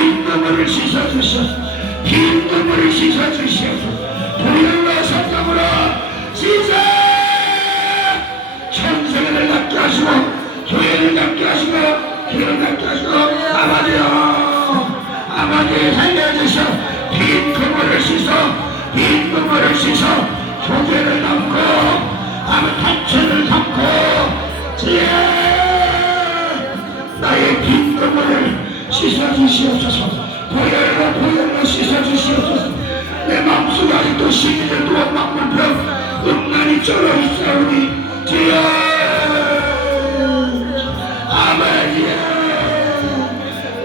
빈도물을 씻어주셔서 빈도물을 씻어주시옵소서 보혈로 성령으로 씻어 천성을 낫게 하시고 교회를 낫게 하시고 교회를 낫게 하시고 아버지요 아버지 살려주셔 빈 그물을 씻어 빈 그물을 씻어 교회를 담고 아무 단체를 담고 지혜! 나의 빈 그물을 씻어주시옵소서. 보혈로 보혈로 씻어주시옵소서. 내 마음속에 아직도 시기를 두어 막물병 음란이 쩔어 있사오니 주여 아버지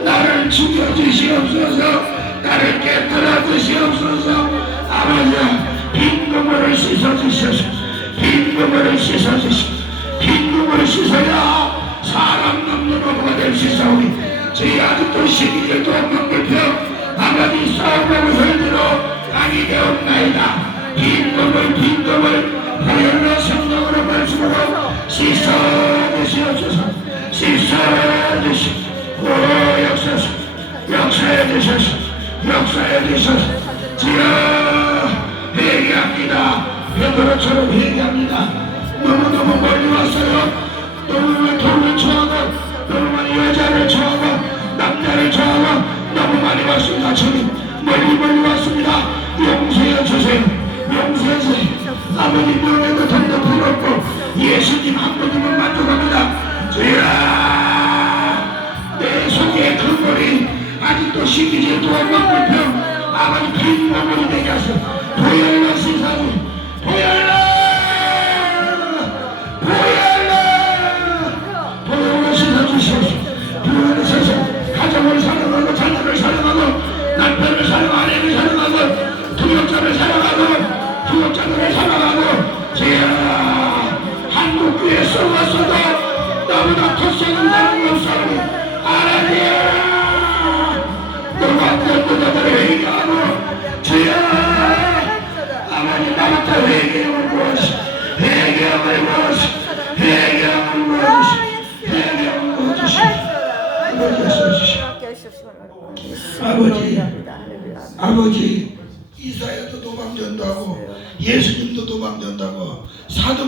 나를 죽여주시옵소서. 나를 주시옵소서 아버지 빈 그물을 씻어주셔서. 빈 그물을 씻어주시고 빈 그물을 씻어야 사람 넘는 어부가 될 수 있사오니 저희 아직도 시기를 없는 불평 아버지 싸움하고 혈대로 아니 되었나이다. 빈 그물 빈 그물 보혈로 성령으로 말씀으로 씻어주시옵소서. 씻어주시옵소서. 역사해 주셔서. 역사해 주셔서 베드로처럼 회개합니다. 너무너무 멀리 왔어요. 너무 많이 돈을 쳐하고 너무 많이 여자를 쳐하고 남자를 쳐하고 너무 많이 왔습니다 저는. 멀리 멀리 왔습니다. 용서해 주세요. 용서해 주세요. 아버님 명예도 돈도 필요 없고 예수님 한 분이면 만족합니다. 주여 내 속에 근본이 아직도 시기지도 않는 불평 아버지 빈 몸으로 되게 하소서 보혈로 씻어주 아버지 아버지 이사야도 도망전다고 예수님도 도망전다고 사도